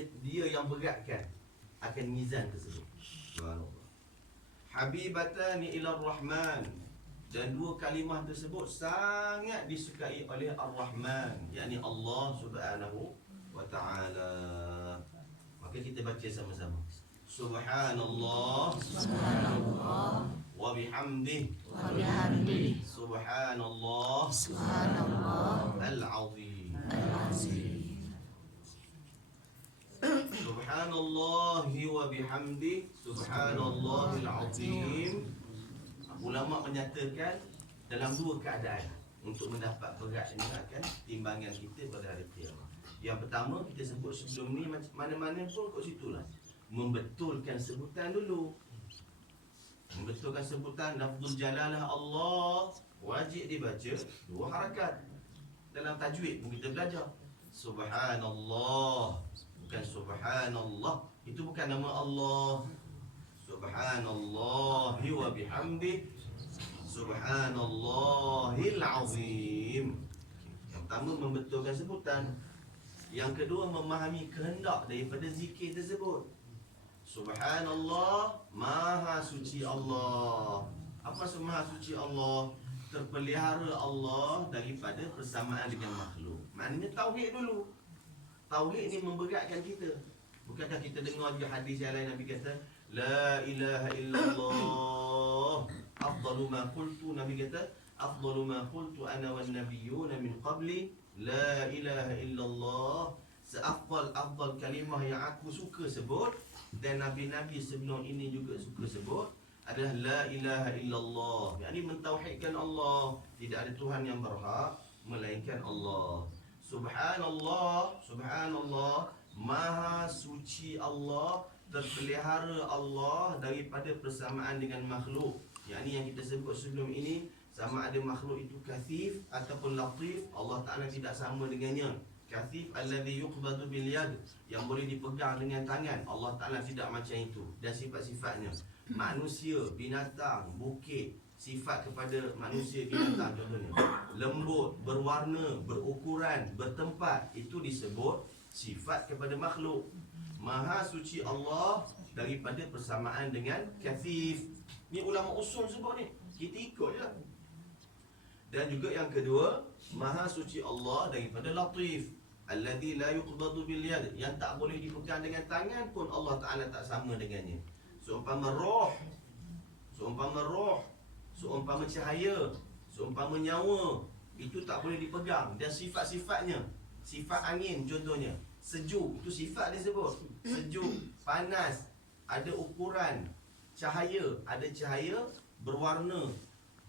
dia yang beratkan akan mizan tersebut. Subhanallah. Habibatani ila Rahman, dan dua kalimah tersebut sangat disukai oleh Ar-Rahman, yakni Allah Subhanahu wa ta'ala. Maka kita baca sama-sama. Subhanallah, Subhanallah, wa bihamdih, wa bihamdih, Subhanallah, Subhanallah, al-azim. al-azim. Subhanallahi wa bihamdih, Subhanallahil azim. Ulama menyatakan dalam dua keadaan untuk mendapat berat ini akan timbangan kita pada hari kiamat. Yang pertama, kita sebut sebelum ni, mana-mana pun kat situlah, membetulkan sebutan dulu. Membetulkan sebutan lafzul jalalah Allah wajib dibaca dua harakat. Dalam tajwid pun kita belajar Subhanallah, bukan Subhanallah. Itu bukan nama Allah. Subhanallahi wa bihamdih, Subhanallahil azim. Yang pertama, membetulkan sebutan. Yang kedua, memahami kehendak daripada zikir tersebut. Subhanallah, maha suci Allah. Apa maksud maha suci Allah? Terpelihara Allah daripada persamaan dengan makhluk. Maknanya tauhid dulu. Tauhid ni memberatkan kita. Bukankah kita dengar je hadis yang lain, Nabi kata la ilaha illallah afdalu ma qultu. Nabi kata afdalu ma qultu ana wan nabiyyuna min qabli la ilaha illallah. Seafdal kalimah yang aku suka sebut dan nabi-nabi sebelum ini juga suka sebut adalah la ilaha illallah, yakni mentauhidkan Allah, tidak ada Tuhan yang berhak melainkan Allah. Subhanallah, subhanallah, maha suci Allah, terpelihara Allah daripada persamaan dengan makhluk. Yakni yang kita sebut sebelum ini, sama ada makhluk itu kathif ataupun latif, Allah Ta'ala tidak sama dengannya. Kathif alladhi yuqbadu bil yad, yang boleh dipegang dengan tangan, Allah Ta'ala tidak macam itu. Dan sifat-sifatnya, manusia, binatang, bukit, sifat kepada manusia, binatang contohnya, lembut, berwarna, berukuran, bertempat, itu disebut sifat kepada makhluk. Maha suci Allah daripada persamaan dengan kathif. Ni ulama usul sebut ni, kita ikut je lah. Dan juga yang kedua, maha suci Allah daripada latif, alladhi la yuqbadu bil yad, yang tak boleh dipegang dengan tangan pun Allah Ta'ala tak sama dengannya. Seumpama roh, seumpama roh, seumpama cahaya, seumpama nyawa, itu tak boleh dipegang. Dan sifat-sifatnya, sifat angin contohnya, sejuk, itu sifat dia sebut. Sejuk, panas, ada ukuran. Cahaya, ada cahaya berwarna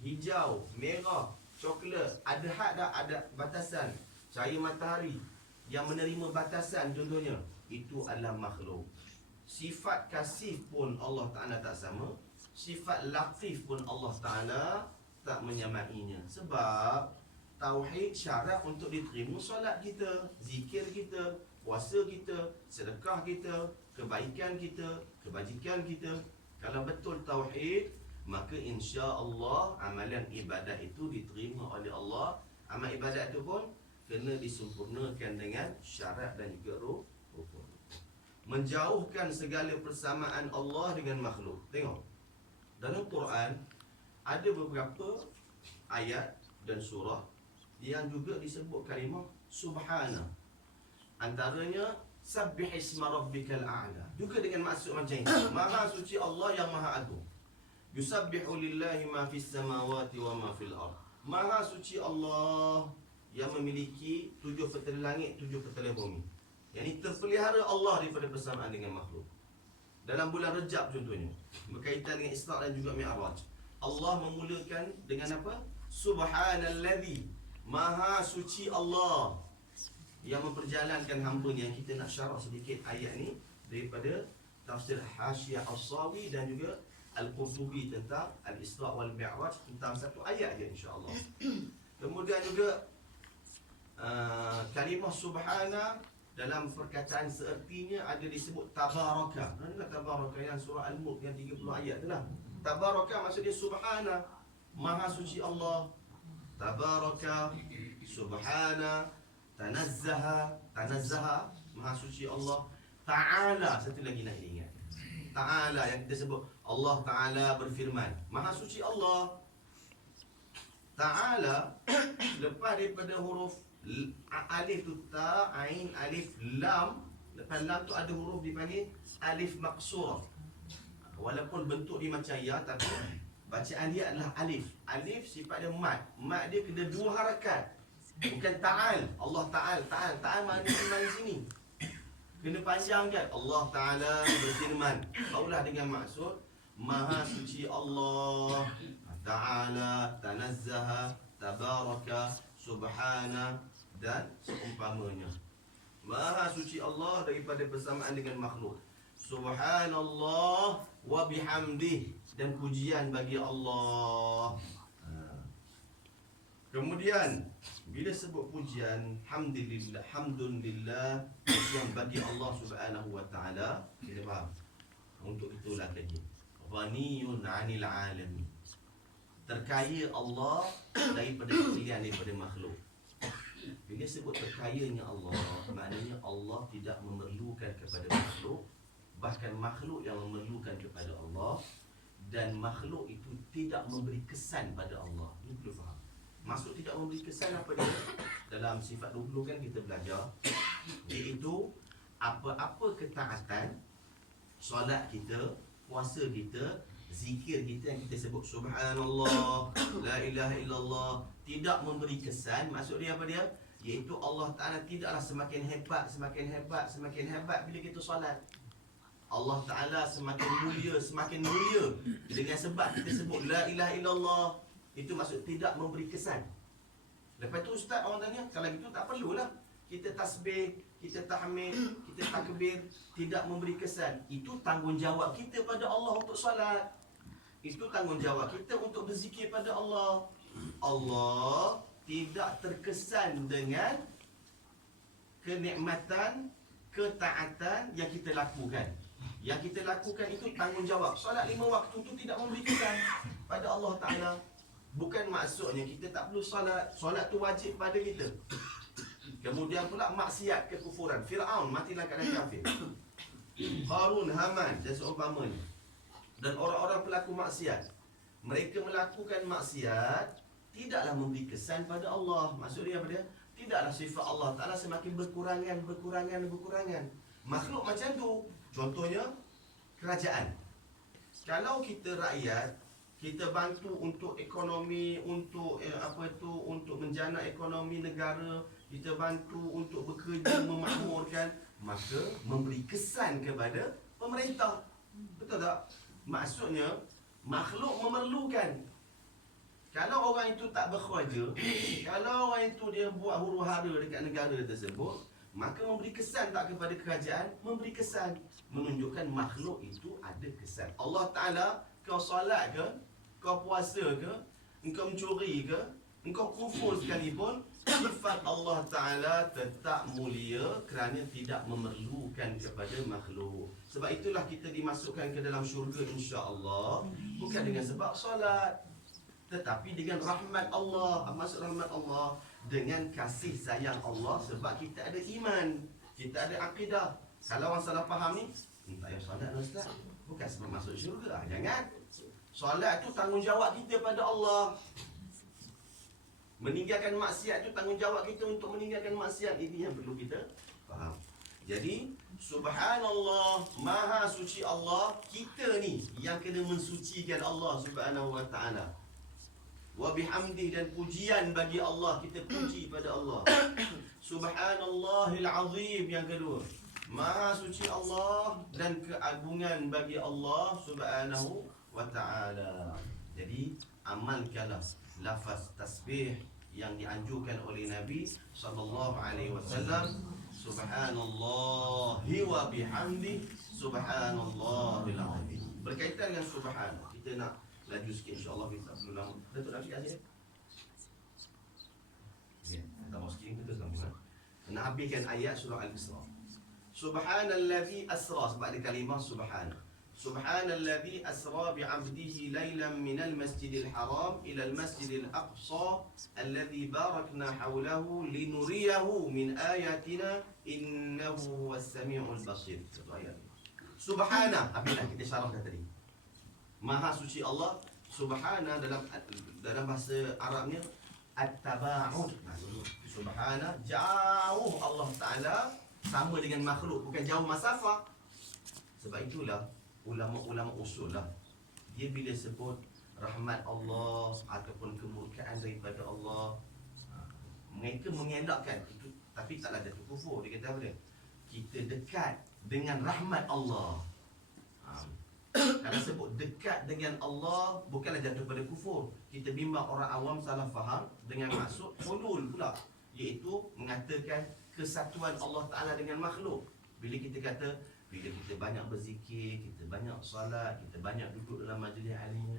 hijau, merah, coklat, ada had tak? Ada batasan. Cahaya matahari yang menerima batasan contohnya, itu adalah makhluk. Sifat kasih pun Allah Ta'ala tak sama, sifat latif pun Allah Ta'ala tak menyamainya. Sebab tauhid syarat untuk diterima solat kita, zikir kita, puasa kita, sedekah kita, kebaikan kita, kebajikan kita. Kalau betul tauhid, maka insya-Allah amalan ibadat itu diterima oleh Allah. Amal ibadat itu pun kena disempurnakan dengan syarat dan juga rukun. Menjauhkan segala persamaan Allah dengan makhluk. Tengok, dalam Quran ada beberapa ayat dan surah yang juga disebut kalimah subhana. Antaranya sabbih isma rabbikal a'la, juga dengan maksud macam ini. Maha suci Allah yang maha agung. Yusabbihu lillahi ma fis samawati wa ma fil ard. Maha suci Allah yang memiliki 7 petala langit, 7 petala bumi. Yang ini terpelihara Allah daripada persamaan dengan makhluk. Dalam bulan Rejab contohnya, berkaitan dengan Isra' dan juga Mi'raj, Allah memulakan dengan apa? Subhanalladzi, maha suci Allah yang memperjalankan hamba-Nya. Yang kita nak syarah sedikit ayat ni daripada tafsir Hasyiah As-Sawi dan juga Al-Qurtubi tentang Al-Isra' wal Mi'raj, tentang satu ayat je insya-Allah. Kemudian juga kalimah subhana dalam perkataan seertinya ada disebut tabaraka. Mana tabaraka yang surah Al-Mulk yang 30 ayat tu lah. Tabaraka maksudnya subhana, maha suci Allah. Tabaraka, subhana, tanazzaha, tanazzaha, maha suci Allah. Ta'ala, satu lagi nak ingat. Ta'ala yang kita sebut Allah Ta'ala berfirman. Maha suci Allah. Ta'ala lepas daripada huruf alif tu ta, ain, alif, lam. Lepas lam tu ada huruf dipanggil alif maqsurah. Walaupun bentuk dia macam ya, tapi bacaan dia adalah alif. Alif sifat dia mat. Mat dia kena 2 harakat. Bukan ta'al. Allah ta'al. Ta'al maknanya di sini. Kena panjangkan. Allah Ta'ala berfirman. Barulah dengan maksud Maha suci Allah Ta'ala, tanazzaha, tabaraka, subhana dan seumpamanya. Maha suci Allah daripada persamaan dengan makhluk. Subhanallah wa bihamdih, dan pujian bagi Allah. Kemudian bila sebut pujian, hamdulillah, pujian bagi Allah Subhanahu wa taala, kita faham. Untuk itulah tadi ghaniyun 'anil 'alamin. Terkaya Allah daripada pilihan daripada makhluk. Bila sebut terkayanya Allah, maknanya Allah tidak memerlukan kepada makhluk, bahkan makhluk yang memerlukan kepada Allah, dan makhluk itu tidak memberi kesan pada Allah. Ini perlu faham. Maksud tidak memberi kesan apa dia? Dalam sifat 20 kan kita belajar, iaitu apa-apa ketaatan, solat kita, puasa kita, zikir kita yang kita sebut subhanallah, la ilaha illallah, tidak memberi kesan. Maksud dia apa dia? Iaitu Allah Ta'ala tidaklah semakin hebat bila kita solat. Allah Ta'ala semakin mulia dengan sebab kita sebut la ilaha illallah. Itu maksud tidak memberi kesan. Lepas tu ustaz orang tanya, kalau gitu tak perlulah kita tasbih, kita tahmid, kita takbir, tidak memberi kesan. Itu tanggungjawab kita pada Allah untuk solat. Itu tanggungjawab kita untuk berzikir pada Allah. Allah tidak terkesan dengan kenikmatan, ketaatan yang kita lakukan. Yang kita lakukan itu tanggungjawab. Solat 5 waktu itu tidak memberi kesan pada Allah Ta'ala. Bukan maksudnya kita tak perlu solat. Solat tu wajib pada kita. Kemudian pula maksiat, kekufuran. Fir'aun mati dalam keadaan kafir. Qarun, Haman dan seumpamanya. Dan orang-orang pelaku maksiat, mereka melakukan maksiat tidaklah memberi kesan pada Allah. Maksud dia apa dia? Tidaklah sifat Allah Ta'ala semakin berkurangan. Makhluk macam tu. Contohnya kerajaan. Kalau kita rakyat, kita bantu untuk ekonomi, untuk untuk menjana ekonomi negara, kita bantu untuk bekerja memakmurkan, maka memberi kesan kepada pemerintah. Betul tak? Maksudnya makhluk memerlukan. Kalau orang itu tak bekerja, kalau orang itu dia buat huru-hara dekat negara tersebut, maka memberi kesan tak kepada kerajaan? Memberi kesan. Menunjukkan makhluk itu ada kesan. Allah Ta'ala, kau solat ke, kau puasa ke, engkau mencuri ke, engkau kufur sekalipun, sifat Allah Ta'ala tetap mulia kerana tidak memerlukan kepada makhluk. Sebab itulah kita dimasukkan ke dalam syurga insya-Allah, bukan dengan sebab solat, tetapi dengan rahmat Allah. Maksud rahmat Allah, dengan kasih sayang Allah, sebab kita ada iman, kita ada akidah. Kalau orang salah faham ni, tak payah solat lah Ustaz, bukan sebab masuk syurga. Jangan. Solat tu tanggungjawab kita pada Allah. Meninggalkan maksiat tu tanggungjawab kita untuk meninggalkan maksiat. Ini yang perlu kita faham. Jadi subhanallah, maha suci Allah. Kita ni yang kena mensucikan Allah Subhanahu wa ta'ala. Wa bihamdih, dan pujian bagi Allah, kita puji pada Allah. Subhanallahil azim yang kedua. Maha suci Allah dan keagungan bagi Allah Subhanahu wa ta'ala. Jadi amalkanlah lafaz tasbih yang dianjurkan oleh Nabi sallallahu alaihi wasallam. Subhanallahi wa bihamdi, subhanallahil azim. Berkaitan dengan subhan, kita nak laju sikit insya-Allah, kita perlu lama. Datuk Nabi asyik. Ya, tambah sikit kita sambung. Nak habiskan ayat surah Al-Isra. Subhanallazi asra, sebab ada kalimah subhan. Subhanalladzi asra bi'abdihi lailan minal masjidil haram ilal masjidil aqsa alladzi barakna hawlahu linuriyahu min ayatina innahu huwas samiul basir. Satu ayat. Subhana, habislah kita syarah dah tadi. Maha suci Allah. Subhana dalam bahasa Arabnya at-taba'ud. Subhana, jauh Allah Ta'ala sama dengan makhluk, bukan jauh masafah. Sebab itulah ulama-ulama usul lah, dia bila sebut rahmat Allah ataupun kemurkaan daripada Allah, mereka mengelakkan itu, tapi taklah jatuh kufur. Dia kata apa dia? Kita dekat dengan rahmat Allah. Kalau sebut dekat dengan Allah, bukanlah jatuh pada kufur. Kita bimbang orang awam salah faham dengan maksud hulul pula, iaitu mengatakan kesatuan Allah Ta'ala dengan makhluk. Bila kita kata, bila kita banyak berzikir, kita banyak salat, kita banyak duduk dalam majlis ilmu,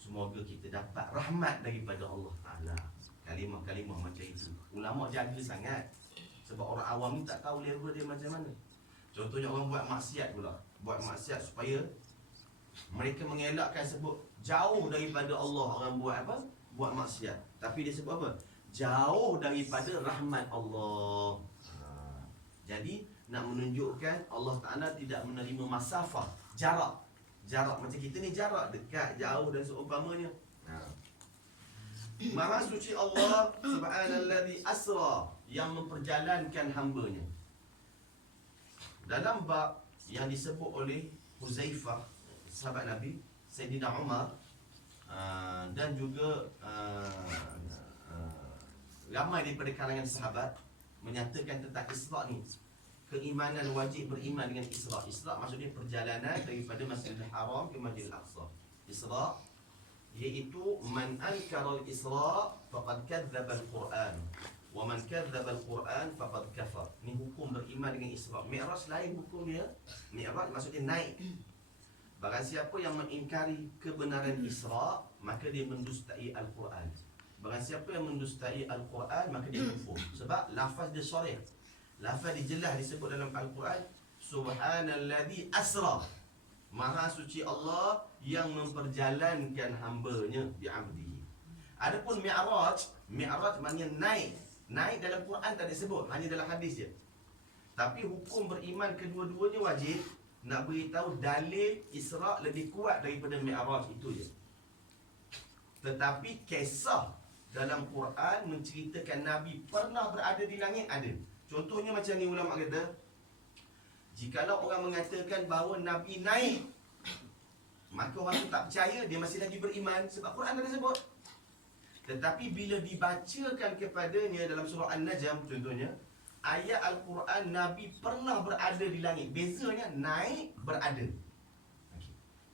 semoga kita dapat rahmat daripada Allah Ta'ala. Kalimah-kalimah macam itu ulama jaga sangat, sebab orang awam ni tak tahu level dia macam mana. Contohnya orang buat maksiat pula, buat maksiat supaya mereka mengelakkan sebut jauh daripada Allah. Orang buat apa? Buat maksiat, tapi dia sebut apa? Jauh daripada rahmat Allah. Jadi nak menunjukkan Allah Ta'ala tidak menerima masafah, jarak. Jarak macam kita ni, jarak, dekat, jauh dan seumpamanya. Maha suci Allah Subhanalladzi asra, yang memperjalankan hambanya. Dalam bab yang disebut oleh Huzaifah, sahabat Nabi, Sayyidina Umar, dan juga ramai daripada kalangan sahabat menyatakan tentang Isra' ni, keimanan wajib beriman dengan Isra'. Isra' maksudnya perjalanan daripada Masjidil Haram ke Masjidil Aqsa. Isra' iaitu man ankara al-Isra' faqad kadzdzaba al-Quran wa man kadzdzaba al-Quran faqad kafar. Ni hukum beriman dengan Isra'. Mi'raj lain hukum dia. Mi'raj maksudnya naik. Barang siapa yang mengingkari kebenaran Isra', maka dia mendustai Al-Quran. Barang siapa yang mendustai Al-Quran, maka dia kufur. Sebab lafaz dia sharih, lafaz dia jelas disebut dalam Al-Quran. Subhanalladzi asra, Maha suci Allah yang memperjalankan hambanya bi'abdihi. Adapun Mi'raj, Mi'raj maknanya naik. Naik dalam Quran tak disebut, hanya dalam hadis je. Tapi hukum beriman kedua-duanya wajib. Nak beritahu dalil Isra' lebih kuat daripada Mi'raj, itu je. Tetapi kisah dalam Quran menceritakan Nabi pernah berada di langit, ada. Contohnya macam ni, ulama kata, jikalau orang mengatakan bahawa Nabi naik, maka orang tu tak percaya, dia masih lagi beriman, sebab Quran ada sebut. Tetapi bila dibacakan kepadanya dalam surah An-Najm contohnya, ayat Al-Quran Nabi pernah berada di langit. Bezanya naik, berada.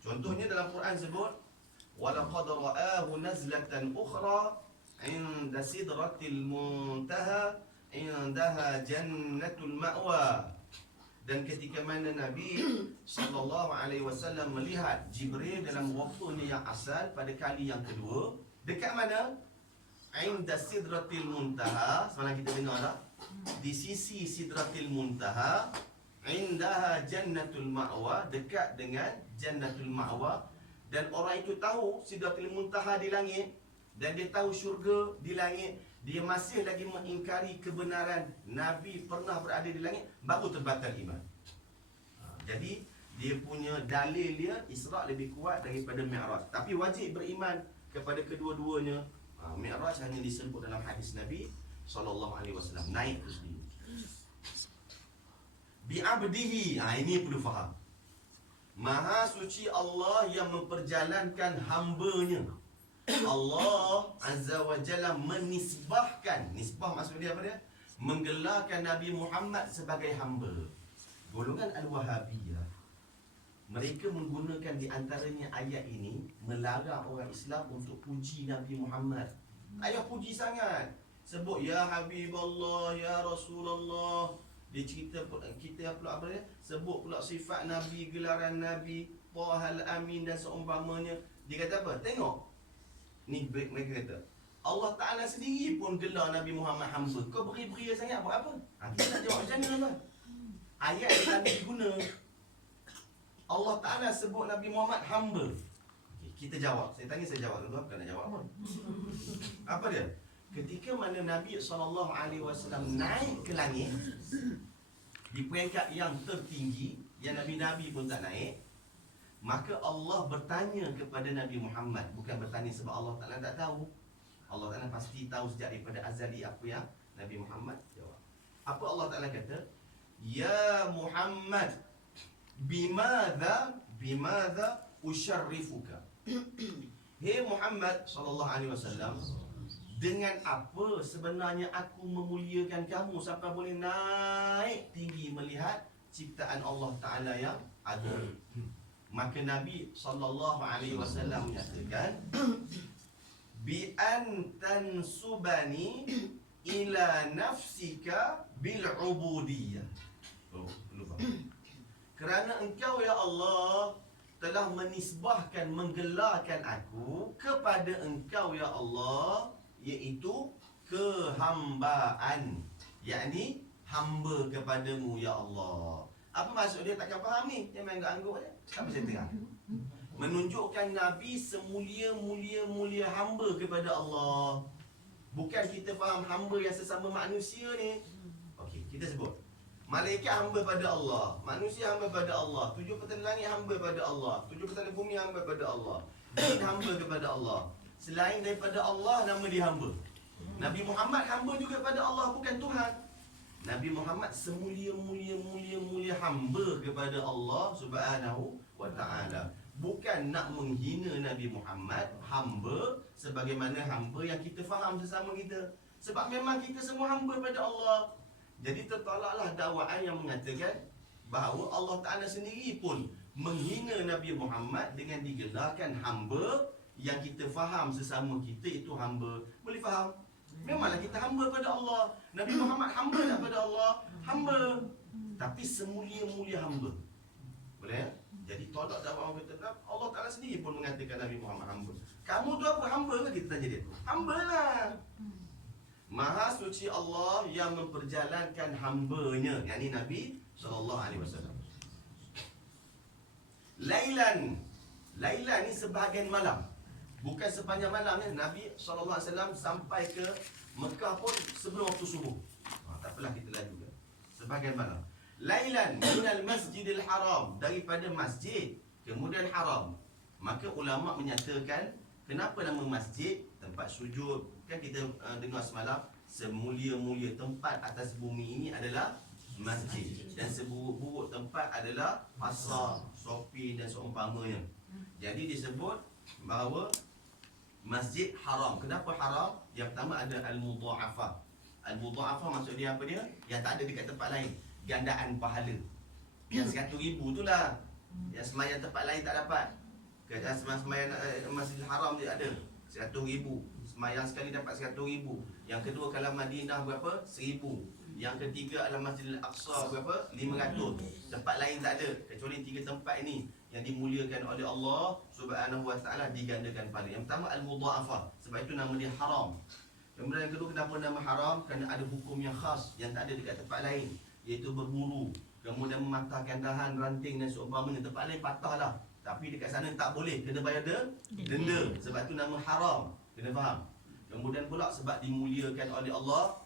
Contohnya dalam Quran sebut, وَلَقَدْ رَآهُ نَزْلَةً أُخْرَى عِنْدَ سِدْرَةِ الْمُنْتَهَى عِنْدَهَا جَنَّةُ الْمَأْوَى. Dan ketika mana Nabi SAW melihat Jibril dalam waktunya yang asal pada kali yang kedua, dekat mana? Inda Sidratil Muntaha. Semalam kita dengar tak? Di sisi Sidratil Muntaha, indaha Jannatul Ma'wa, dekat dengan Jannatul Ma'wa. Dan orang itu tahu Sidratil Muntaha di langit, dan dia tahu syurga di langit. Dia masih lagi mengingkari kebenaran Nabi pernah berada di langit, baru terbatal iman. Jadi dia punya dalil dia Isra' lebih kuat daripada Mi'raj. Tapi wajib beriman kepada kedua-duanya. Mi'raj hanya disebut dalam hadis Nabi SAW, naik tu sendiri. Bi'abdihi, ini perlu faham. Maha suci Allah yang memperjalankan hambanya. Allah Azza wa Jalla menisbahkan, nisbah maksud dia apa dia? Menggelarkan Nabi Muhammad sebagai hamba. Golongan Al-Wahabiyah, mereka menggunakan di antaranya ayat ini melarang orang Islam untuk puji Nabi Muhammad. Ayat puji sangat, sebut ya Habibullah, ya Rasulullah. Dia cerita kita pula apa dia? Sebut pula sifat Nabi, gelaran Nabi, Tahal Amin dan seumpamanya. Dia kata apa? Tengok, ni mereka kata Allah Ta'ala sendiri pun gelar Nabi Muhammad hamba. Kau beri-beri sangat buat apa? Kita nak jawab macam mana? Ayat yang Nabi guna. Allah Ta'ala sebut Nabi Muhammad hamba. Okay, kita jawab. Saya tanya, saya jawab. Tuan bukan nak jawab pun. Apa dia? Ketika mana Nabi SAW naik ke langit, di peringkat yang tertinggi, yang Nabi-Nabi pun tak naik, maka Allah bertanya kepada Nabi Muhammad. Bukan bertanya sebab Allah Ta'ala tak tahu. Allah Ta'ala pasti tahu sejak daripada azali apa yang Nabi Muhammad jawab. Apa Allah Ta'ala kata? Ya Muhammad, bimadha usyarrifuka. Hei Muhammad sallallahu alaihi wasallam, dengan apa sebenarnya aku memuliakan kamu sampai boleh naik tinggi melihat ciptaan Allah Ta'ala yang ada. Maka Nabi sallallahu alaihi wasallam menyatakan, bi an tansubani ila nafsika bil ubudiyah. Oh, lupa. Kerana engkau ya Allah telah menisbahkan, menggelarkan aku kepada engkau ya Allah, iaitu kehambaan, yakni hamba kepadamu ya Allah. Apa maksud dia? Takkan faham ni? Dia main angguk je. Apa saya tengah? Menunjukkan Nabi semulia-mulia hamba kepada Allah. Bukan kita faham hamba yang sesama manusia ni. Okey, kita sebut malaikat hamba pada Allah, manusia hamba pada Allah, 7 petala langit hamba pada Allah, 7 petala bumi hamba pada Allah, jin hamba kepada Allah. Selain daripada Allah, nama dia hamba. Nabi Muhammad hamba juga pada Allah, bukan Tuhan. Nabi Muhammad semulia hamba kepada Allah Subhanahu wa ta'ala. Bukan nak menghina Nabi Muhammad, hamba sebagaimana hamba yang kita faham sesama kita. Sebab memang kita semua hamba pada Allah. Jadi tertolaklah dakwaan yang mengatakan bahawa Allah Ta'ala sendiri pun menghina Nabi Muhammad dengan digelarkan hamba, yang kita faham sesama kita itu hamba. Boleh faham? Memanglah kita hamba pada Allah. Nabi Muhammad hamba tak pada Allah? Hamba. Tapi semulia-mulia hamba. Boleh? Jadi tolak dakwaan orang kata Allah Ta'ala sendiri pun mengatakan Nabi Muhammad hamba. Kamu tu apa? Hamba ke? Kita tanya dia. Hamba lah. Maha suci Allah yang memperjalankan hambanya, yakni Nabi SAW. Lailan ni sebahagian malam, bukan sepanjang malam ya. Nabi SAW sampai ke Mekah pun sebelum waktu subuh. Tak apalah, kita laju ke sebahagian malam. Lailan minal masjidil haram, daripada masjid kemudian haram. Maka ulama menyatakan kenapa nama masjid? Tempat sujud. Kan kita dengar semalam, semulia-mulia tempat atas bumi ini adalah masjid, dan seburuk-buruk tempat adalah pasar, shopping dan seumpamanya. Jadi disebut bahawa masjid haram. Kenapa haram? Yang pertama ada al-mudha'afah. Al-mudha'afah maksud dia apa dia? Yang tak ada dekat tempat lain. Gandaan pahala. Yang 100,000 tu lah. Yang semayang tempat lain tak dapat. Semayang Masjidil Haram dia ada 100,000. Semayang sekali dapat 100,000. Yang kedua kalau Madinah berapa? 1,000. Yang ketiga adalah Masjidil Aqsa berapa? 500. Tempat lain tak ada kecuali 3 tempat ini yang dimuliakan oleh Allah Subhanahu wa ta'ala, digandakan pahala. Yang pertama al-mudha'afah, sebab itu nama dia haram. Kemudian yang kedua, kenapa nama haram? Kerana ada hukum yang khas yang tak ada dekat tempat lain, iaitu berburu, kemudian mematahkan dahan, ranting dan seumpamanya. Tempat lain patahlah, tapi dekat sana tak boleh, kena bayar denda. Sebab itu nama haram. Kena faham. Kemudian pula sebab dimuliakan oleh Allah.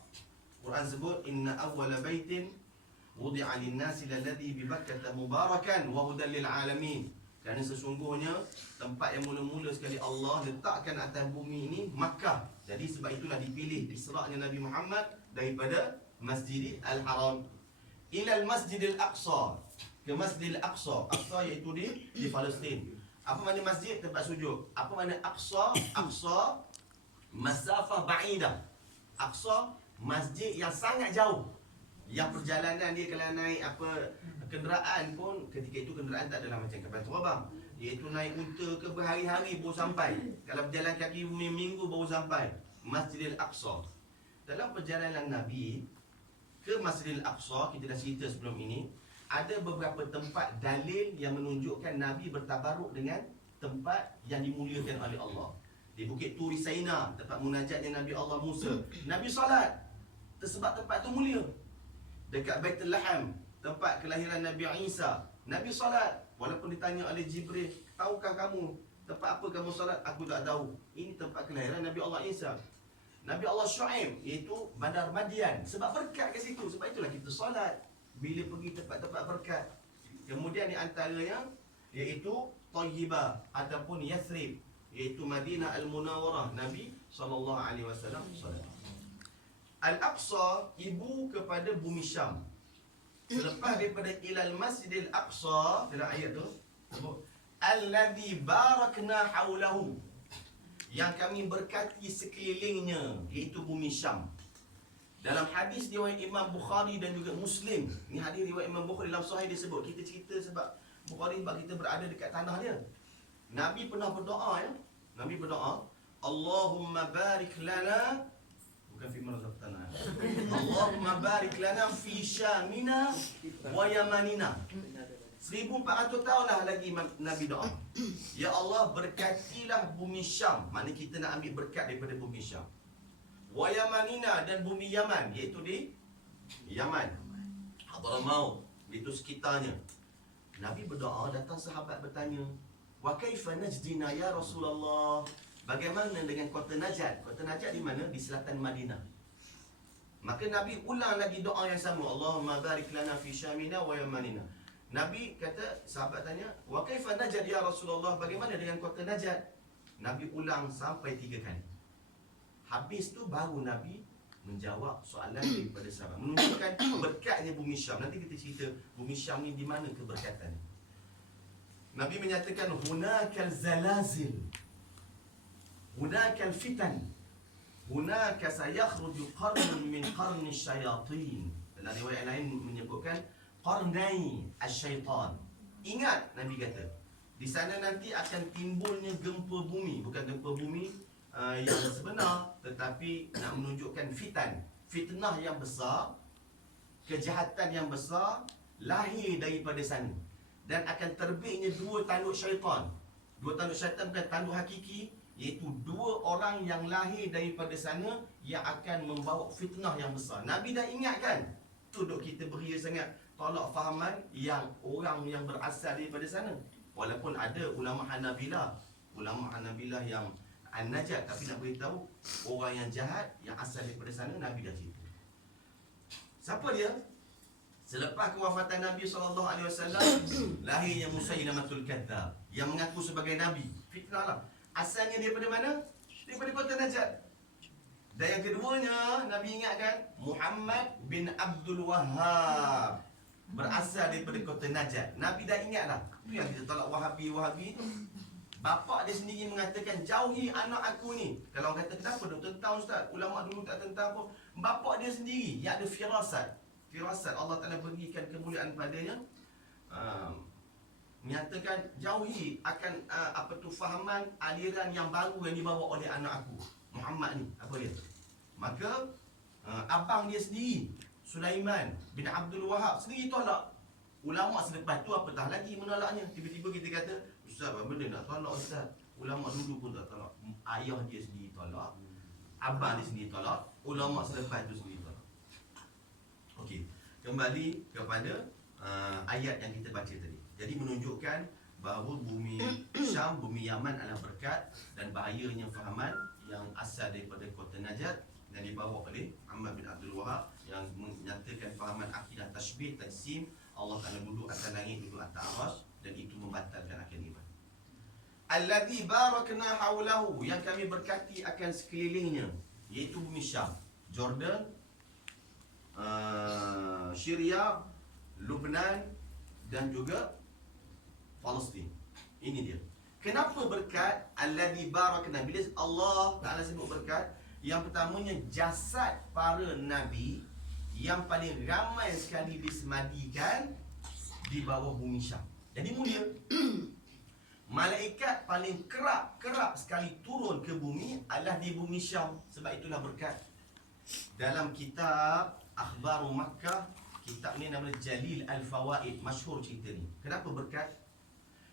Quran sebut inna awwala baitin wudi'a lin-nasi lalladhi bi Bakkah mubarakan wa hudan lil alamin. Kerana sesungguhnya tempat yang mula-mula sekali Allah letakkan atas bumi ini Makkah. Jadi sebab itulah dipilih Isra'nya Nabi Muhammad daripada Masjidil Haram ila al-Masjidil Aqsa, ke Masjidil Aqsa. Aqsa iaitu di Palestin. Apa makna masjid? Tempat sujud. Apa makna Aqsa? Aqsa masafah ba'idah. Aqsa masjid yang sangat jauh, yang perjalanan dia kalau naik kenderaan pun, ketika itu kenderaan tak adalah macam kapal terbang, iaitu naik unta ke berhari-hari baru sampai. Kalau berjalan kaki minggu baru sampai Masjidil Aqsa. Dalam perjalanan Nabi ke Masjidil Aqsa, kita dah cerita sebelum ini, ada beberapa tempat dalil yang menunjukkan Nabi bertabaruk dengan tempat yang dimuliakan oleh Allah. Di Bukit Turi Saina, tempat munajatnya Nabi Allah Musa, Nabi solat tersebab tempat tu mulia. Dekat Baitul Laham, tempat kelahiran Nabi Isa. Nabi solat, walaupun ditanya oleh Jibril, tahukah kamu tempat apa kamu solat? Aku tak tahu. Ini tempat kelahiran Nabi Allah Isa. Nabi Allah Shu'aib, iaitu Bandar Madian. Sebab berkat ke situ. Sebab itulah kita solat bila pergi tempat-tempat berkat. Kemudian di antaranya iaitu Tayyibah ataupun Yathrib, iaitu Madinah Al-Munawwarah. Nabi SAW solat. Al-Aqsa, ibu kepada bumi Syam. Selepas daripada ilal Masjidil Aqsa, dalam ayat tu alladhi barakna haulahu, yang kami berkati sekelilingnya, iaitu bumi Syam. Dalam hadis riwayat Imam Bukhari dan juga Muslim, ni hadis riwayat Imam Bukhari dalam Sahih dia sebut, kita cerita sebab Bukhari sebab kita berada dekat tanah dia. Nabi pernah berdoa, ya. Nabi berdoa, Allahumma barik lana, bukan fi marzaqtana. Allahumma barik lana fi Syamina wa Yamanina. 1400 tahun dah lagi Nabi doa. Ya Allah, berkatilah bumi Syam. Maknanya kita nak ambil berkat daripada bumi Syam. Wa Yamanina, dan bumi Yaman, iaitu di Yaman, Hadramaut, itu sekitarnya. Nabi berdoa, datang sahabat bertanya, wa kaifa najdina ya Rasulullah? Bagaimana dengan kota Najat? Kota Najat di mana? Di selatan Madinah. Maka Nabi ulang lagi doa yang sama, Allahumma barik lana fi Syamina wa Yamanina. Nabi kata, sahabat tanya, wa kaifa Najat ya Rasulullah? Bagaimana dengan kota Najat? Nabi ulang sampai 3 kali. Habis tu baru Nabi menjawab soalan daripada sahabat, menunjukkan berkatnya bumi Syam. Nanti kita cerita bumi Syam ni di mana keberkatan. Nabi menyatakan, hunakal zalazil, hunakal fitan, hunaka sayakhruju qarnun min qarni syayatin. Dalam riwayat lain menyebutkan qarnai asyaitan. Ingat, Nabi kata, di sana nanti akan timbulnya gempa bumi. Bukan gempa bumi yang sebenar, tetapi nak menunjukkan fitan, fitnah yang besar, kejahatan yang besar lahir daripada sana. Dan akan terbitnya 2 tanduk syaitan. 2 tanduk syaitan bukan tanduk hakiki, iaitu 2 orang yang lahir daripada sana yang akan membawa fitnah yang besar. Nabi dah ingatkan. Tu duk kita beria sangat tolak fahaman yang orang yang berasal daripada sana. Walaupun ada ulama Hanabilah yang An-Najat, tapi nak beritahu orang yang jahat yang asal daripada sana, Nabi dah cerita. Siapa dia? Selepas kewafatan Nabi SAW, lahirnya Musailamatul Kadzdzab, yang mengaku sebagai Nabi. Fitnah lah. Asalnya daripada mana? Daripada kota Najat. Dan yang keduanya, Nabi ingatkan, Muhammad bin Abdul Wahhab, berasal daripada kota Najat. Nabi dah ingat lah. Itu yang kita tolak Wahabi tu. Bapa dia sendiri mengatakan, jauhi anak aku ni. Kalau orang kata, kenapa duk tentang Ustaz? Ulama dulu tak tentang pun. Bapa dia sendiri yang ada firasat. Allah Ta'ala berikan kemuliaan padanya, menyatakan jauhi akan fahaman aliran yang baru yang dibawa oleh anak aku Muhammad ni. Apa dia? Maka abang dia sendiri, Sulaiman bin Abdul Wahhab, sendiri tolak. Ulama selepas tu apatah lagi menolaknya. Tiba-tiba kita kata, Ustaz, apa benda nak tolak Ustaz? Ulama dulu pun tak tolak. Ayah dia sendiri tolak, abang dia sendiri tolak, ulama selepas tu sendiri tolak. Okey, kembali kepada ayat yang kita baca tadi. Jadi menunjukkan bahawa bumi Syam, bumi Yaman adalah berkat, dan bahayanya fahaman yang asal daripada kota Najat yang dibawa oleh Muhammad bin Abdul Wahhab, yang menyatakan fahaman akidah tasbih, tajsim, Allah Ta'ala duduk atas langit, duduk atas arsy, dan itu membatalkan akal iman. Alladhi barakna haulahu, yang kami berkati akan sekelilingnya, iaitu bumi Syam, Jordan, Syria, Lebanon, dan juga Palestin. Ini dia. Kenapa berkat? Alladhi barakna. Bila Allah Ta'ala sebut berkat, yang pertamanya jasad para Nabi yang paling ramai sekali disemadikan di bawah bumi Syam. Jadi mulia. Malaikat paling kerap sekali turun ke bumi adalah di bumi Syam. Sebab itulah berkat. Dalam kitab Akhbaru Makkah, kitab ni nama Jalil Al-Fawaid, masyhur cerita ni. Kenapa berkat?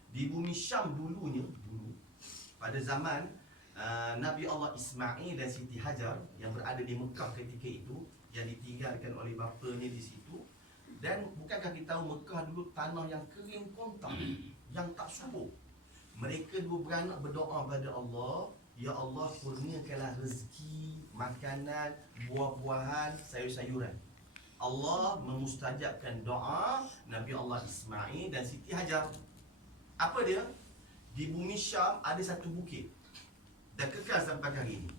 Di bumi Syam dulu pada zaman Nabi Allah Ismail dan Siti Hajar yang berada di Mekah ketika itu, yang ditinggalkan oleh bapanya di situ, Dan bukankah kita tahu Mekah dulu tanah yang kering kontang, yang tak subur. Mereka dua beranak berdoa pada Allah, ya Allah kurniakanlah rezeki, makanan, buah-buahan, sayur-sayuran. Allah memustajabkan doa Nabi Allah Ismail dan Siti Hajar. Apa dia? Di bumi Syam ada satu bukit dan kekal sampai hari ini.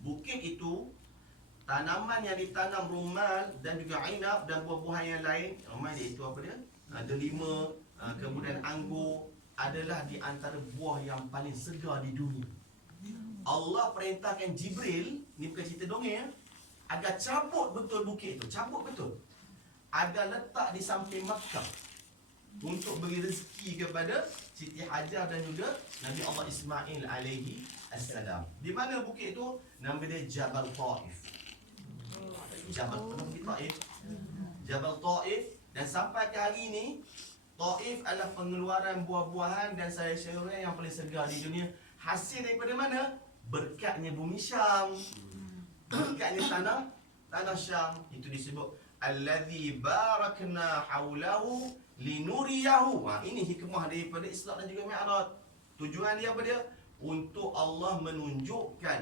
Bukit itu tanaman yang ditanam rumman dan juga ainab dan buah-buahan yang lain. Rumman iaitu apa dia? Delima, kemudian anggur adalah di antara buah yang paling segar di dunia. Allah perintahkan Jibril, ni bukan cerita dongeng ya, agar cabut betul bukit itu, cabut betul, agar letak di samping Makkah untuk beri rezeki kepada Siti Hajar dan juga Nabi Allah Ismail alaihi assalam. Di mana bukit itu? Nama dia Jabal Taif. Jabal Taif. Jabal Taif. Dan sampai ke hari ini Taif adalah pengeluaran buah-buahan dan sayur-sayuran yang paling segar di dunia. Hasil daripada mana? Berkatnya bumi Syam. Berkatnya tanah Syam. Itu disebut allazi barakna haulahu linuriyahu. Ini hikmah daripada Isra dan juga Mi'raj. Tujuan dia apa dia? Untuk Allah menunjukkan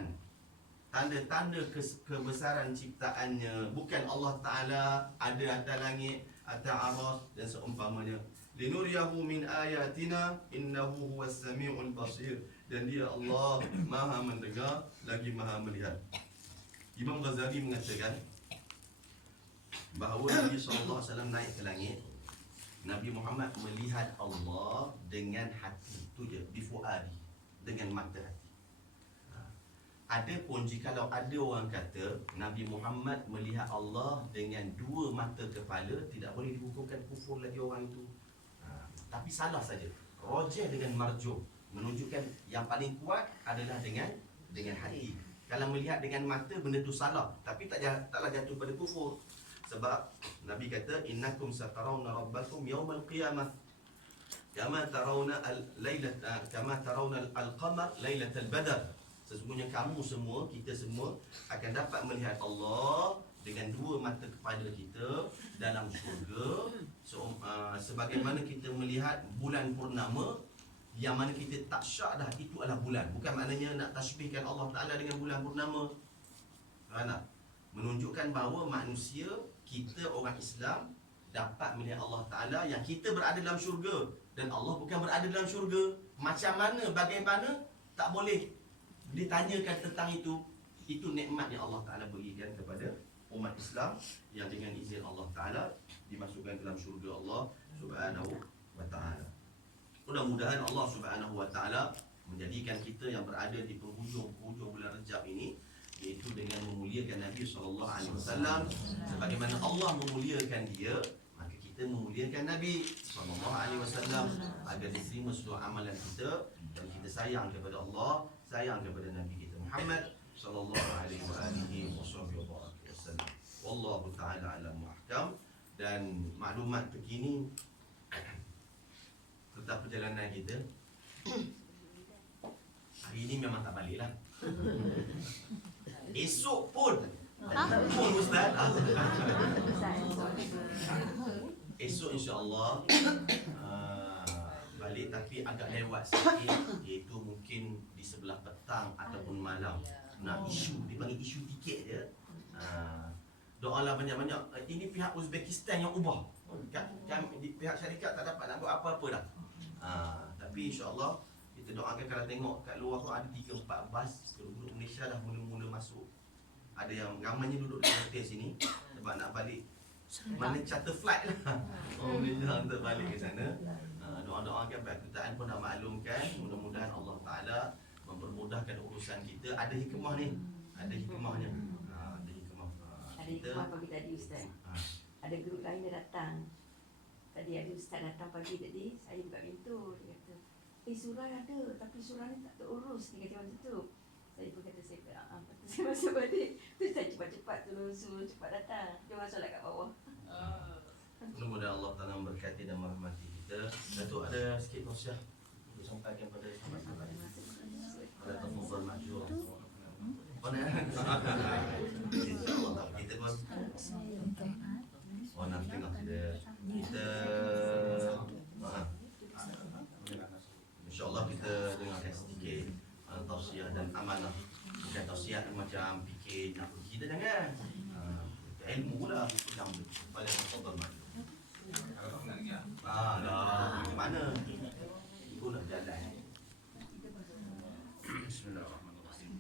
tanda-tanda kebesaran ciptaannya. Bukan Allah Ta'ala ada atas langit, atas aras dan seumpamanya. Linuriyahu min ayatina innahu huwas sami'ul basir. Dan dia Allah maha mendengar lagi maha melihat. Imam Ghazali mengatakan bahawa Nabi SAW naik ke langit, Nabi Muhammad melihat Allah dengan hati. Itu je, bifuadi, dengan mata hati. Adapun jikalau ada orang kata Nabi Muhammad melihat Allah dengan dua mata kepala, tidak boleh dihukumkan kufur lagi orang itu. Tapi salah saja. Rajih dengan marjuh, menunjukkan yang paling kuat adalah dengan hati. Kalau melihat dengan mata, benda tu salah, tapi taklah jatuh pada kufur. Sebab Nabi kata innakum satarawna rabbakum yaumal qiyamah kama tarawna al-lailata kama tarawna al-qamar lailatal badr. Sesungguhnya kamu semua, kita semua akan dapat melihat Allah dengan dua mata kepala kita dalam syurga. Sebagaimana kita melihat bulan purnama, yang mana kita tak syak dah itu adalah bulan. Bukan maknanya nak tasbihkan Allah Ta'ala dengan bulan purnama. Kerana menunjukkan bahawa manusia, kita orang Islam dapat melihat Allah Ta'ala yang kita berada dalam syurga. Dan Allah bukan berada dalam syurga. Macam mana, bagaimana, tak boleh ditanyakan tentang itu. Itu nikmat yang Allah Ta'ala berikan kepada umat Islam, yang dengan izin Allah Ta'ala dimasukkan dalam syurga Allah Subhanahu wa Ta'ala. Mudah-mudahan Allah Subhanahu wa Ta'ala menjadikan kita yang berada di penghujung bulan Rejab ini, iaitu dengan memuliakan Nabi SAW. Sebagaimana Allah memuliakan dia, maka kita memuliakan Nabi SAW agar diterima seluruh amalan kita, dan kita sayang kepada Allah, sayang kepada Nabi kita Muhammad SAW. Wallahu ta'ala alam wa ahkam. Dan maklumat terkini tentang perjalanan kita, hari ini memang tak balik lah. Esok pun Ustaz. Esok insya-Allah balik, tapi agak lewat sikit, iaitu mungkin di sebelah petang ataupun malam. Nak isu, dipanggil isu tiket je. Doalah banyak-banyak. Ini pihak Uzbekistan yang ubah. Kan pihak syarikat tak dapat nak buat apa-apa dah. Tapi insya-Allah kita doakan. Kalau tengok kat luar tu ada 3-4 bas penduduk Malaysia dah mula-mula masuk. Ada yang ramainya duduk di hotel sini sebab nak balik, mana charter flight lah. Malaysia untuk balik ke sana. Doa-doakan pihak kedutaan pun dah maklumkan. Mudah-mudahan Allah Ta'ala mempermudahkan urusan kita. Ada hikmah ni, ada hikmahnya. Ada hikmah. Ada hikmah pagi tadi Ustaz. Ada grup lain dia datang. Tadi ada Ustaz datang pagi tadi, saya buka pintu, dia kata, surah ada, tapi surah ni tak terurus, dia kata macam tu. Saya pun kata, saya masuk balik. Terus saya cepat-cepat suruh cepat datang. Dia masuk lah kat bawah. Mudah-mudahan Allah Ta'ala memberkati dan merahmati kita. Datuk ada sikit nasihat untuk sampaikan pada sahabat-sahabat pada Tafadhal Mahjur. InsyaAllah kita pun nanti tengah kita InsyaAllah kita dengar sedikit tausiah dan amanah. Bukan tausiah macam fikir nak pergi, kita jangan. Ilmu lah macam tu. Pada tafadhal mak. Dah macam mana? Ibu nak jalan. Bismillahirrahmanirrahim.